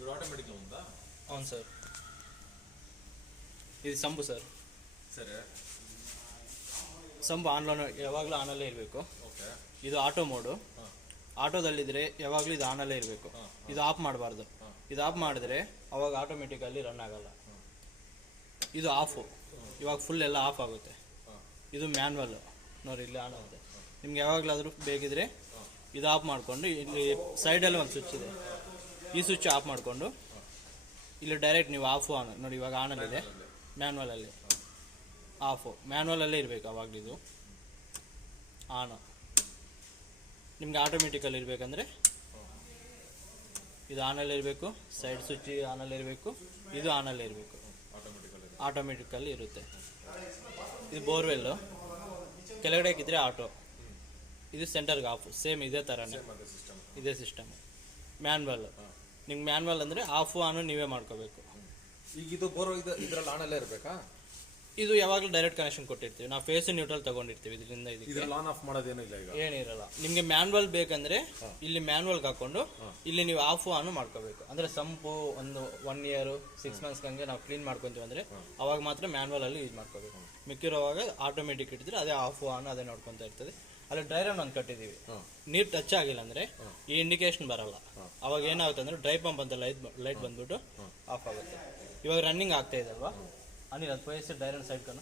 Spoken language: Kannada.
ಇದು ಆಟೋಮೆಟಿಕ್ ఉందా? అవును సార్. ಇದು ಸಂಬು ಸರ್. ಸರಿ. ಸಂಬು ಆನ್ಲೈನ್ ಯಾವಾಗಲೂ ಆನಲ್ಲೇ ಇರಬೇಕು. ಓಕೆ. ಇದು ಆಟೋ ಮೋಡು. ಆಟೋದಲ್ಲಿದ್ದರೆ ಯಾವಾಗಲೂ ಇದು ಆನಲ್ಲೇ ಇರಬೇಕು. ಇದು ಆಫ್ ಮಾಡಬಾರ್ದು. ಇದು ಆಫ್ ಮಾಡಿದ್ರೆ ಅವಾಗ ಆಟೋಮೆಟಿಕಲ್ಲಿ ರನ್ ಆಗಲ್ಲ. ಇದು ಆಫು. ಇವಾಗ ಫುಲ್ ಎಲ್ಲ ಆಫ್ ಆಗುತ್ತೆ. ಇದು ಮ್ಯಾನ್ವಲ್ ನೋಡಿ, ಇಲ್ಲಿ ಆನ್ ಆಗುತ್ತೆ. ನಿಮ್ಗೆ ಯಾವಾಗಲಾದರೂ ಬೇಕಿದ್ರೆ ಇದು ಆಫ್ ಮಾಡಿಕೊಂಡು ಇಲ್ಲಿ ಸೈಡಲ್ಲಿ ಒಂದು ಸ್ವಿಚ್ ಇದೆ, ಈ ಸ್ವಿಚ್ ಆಫ್ ಮಾಡಿಕೊಂಡು ಇಲ್ಲಿ ಡೈರೆಕ್ಟ್ ನೀವು ಆಫು ಆನ್ ನೋಡಿ. ಇವಾಗ ಆನಲ್ಲಿದೆ, ಮ್ಯಾನ್ವಲಲ್ಲಿ ಆಫು, ಮ್ಯಾನ್ವಲಲ್ಲೇ ಇರಬೇಕು ಅವಾಗಲಿದು. ಆನು ನಿಮ್ಗೆ ಆಟೋಮೆಟಿಕಲ್ಲಿ ಇರಬೇಕಂದ್ರೆ ಇದು ಆನಲ್ಲೇ ಇರಬೇಕು, ಸೈಡ್ ಸ್ವಿಚ್ ಆನಲ್ಲೇ ಇರಬೇಕು, ಇದು ಆನಲ್ಲೇ ಇರಬೇಕು, ಆಟೋಮೆಟಿಕಲ್ಲಿ ಇರುತ್ತೆ. ಇದು ಬೋರ್ವೆಲ್ಲು, ಕೆಳಗಡೆ ಹಾಕಿದ್ರೆ ಆಟೋ, ಇದು ಸೆಂಟರ್ಗೆ ಆಫ್. ಸೇಮ್ ಇದೇ ಥರನೇ, ಇದೇ ಸಿಸ್ಟಮ್. ಮ್ಯಾನ್ವಲ್ ನಿಮ್ಗೆ ಮ್ಯಾನ್ವಲ್ ಅಂದರೆ ಆಫು ಆನು ನೀವೇ ಮಾಡ್ಕೋಬೇಕು. ಈಗ ಇದು ಬೋರ್ ಇದರಲ್ಲಿ ಆನಲ್ಲೇ ಇರಬೇಕಾ? ಇದು ಯಾವಾಗಲೂ ಡೈರೆಕ್ಟ್ ಕನೆಕ್ಷನ್ ಕೊಟ್ಟಿರ್ತೀವಿ ನಾವು, ಫೇಸ್ ನ್ಯೂಟ್ರಲ್ ತಗೊಂಡಿರ್ತೀವಿ. ಇದರಿಂದ ಇದರಲ್ಲಿ ಆನ್ ಆಫ್ ಮಾಡೋದೇನಿಲ್ಲ, ಈಗ ಏನಿರಲ್ಲ. ನಿಮಗೆ ಮ್ಯಾನ್ವಲ್ ಬೇಕಂದ್ರೆ ಇಲ್ಲಿ ಮ್ಯಾನ್ವಲ್ಗೆ ಹಾಕೊಂಡು ಇಲ್ಲಿ ನೀವು ಆಫು ಆನು ಮಾಡ್ಕೋಬೇಕು. ಅಂದರೆ ಸಂಪು ಒಂದು 1 ಇಯರ್ 6 ಮಂತ್ಸ್ ಹಂಗೆ ನಾವು ಕ್ಲೀನ್ ಮಾಡ್ಕೊತೀವಿ ಅಂದರೆ ಅವಾಗ ಮಾತ್ರ ಮ್ಯಾನ್ವಲಲ್ಲಿ ಯೂಸ್ ಮಾಡ್ಕೋಬೇಕು. ಮಿಕ್ಕಿರೋವಾಗ ಆಟೋಮೆಟಿಕ್ ಇಟ್ಟಿದ್ರೆ ಅದೇ ಆಫು ಆನು ಅದೇ ನೋಡ್ಕೊತಾ ಇರ್ತದೆ. ಅಲ್ಲಿ ಡ್ರೈ ರನ್ ಒಂದು ಕಟ್ಟಿದ್ದೀವಿ, ನೀರು ಟಚ್ ಆಗಿಲ್ಲ ಅಂದರೆ ಈ ಇಂಡಿಕೇಶನ್ ಬರಲ್ಲ. ಅವಾಗ ಏನಾಗುತ್ತೆ ಅಂದರೆ ಡ್ರೈ ಪಂಪ್ ಅಂತ ಲೈಟ್ ಬಂದ್ಬಿಟ್ಟು ಆಫ್ ಆಗುತ್ತೆ. ಇವಾಗ ರನ್ನಿಂಗ್ ಆಗ್ತಾ ಇದೆ ಅಲ್ವಾ, ಅನಿಲ್ ಅದು ಪೈಸೆ ಡೈರೆಕ್ಟ್ ಸೈಡ್ ಕಣ.